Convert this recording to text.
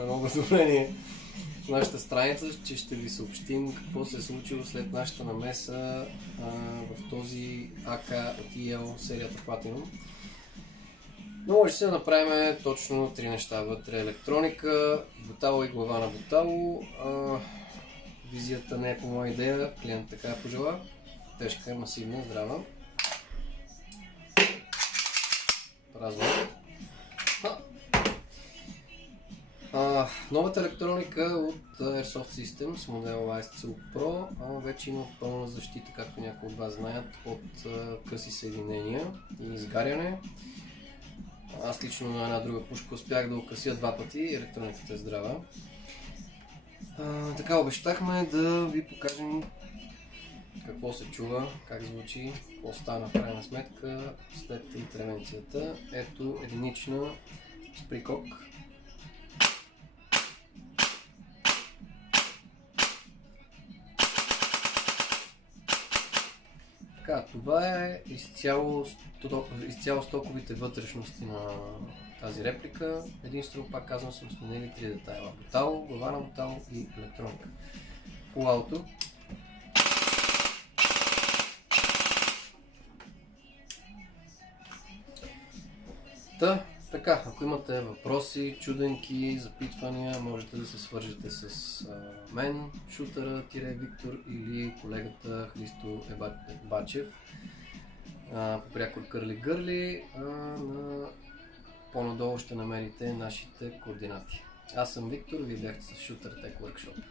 Едно уведомление в нашата страница, че ще ви съобщим какво се е случило след нашата намеса в този АК от EL серията Platinum. Но може да направим точно 3 неща вътре: електроника, бутало и глава на бутало. Визията не е по моя идея, клиент така я пожела. Тежка, масивна, здрава. Празно. Новата електроника от Airsoft Systems, модел ISCO Pro, вече има пълна защита, както някои от вас знаят, от къси съединения и изгаряне. Аз лично на една друга пушка успях да окъся 2 пъти, електрониката е здрава. Така обещахме да ви покажем какво се чува, как звучи, какво стана в крайна сметка след интервенцията. Ето единична с прикок. Така, това е изцяло стоковите вътрешности на тази реплика. Единствено, пак казвам, съм сменили 3 детайла: бутало, глава на бутало и електроника. Колалото. Така, ако имате въпроси, чуденки, запитвания, можете да се свържете с мен, шутъра-Виктор или колегата Христо Бачев по прякор Кърли Гърли. По-надолу ще намерите нашите координати. Аз съм Виктор, вие бяхте с Shooter Tech Workshop.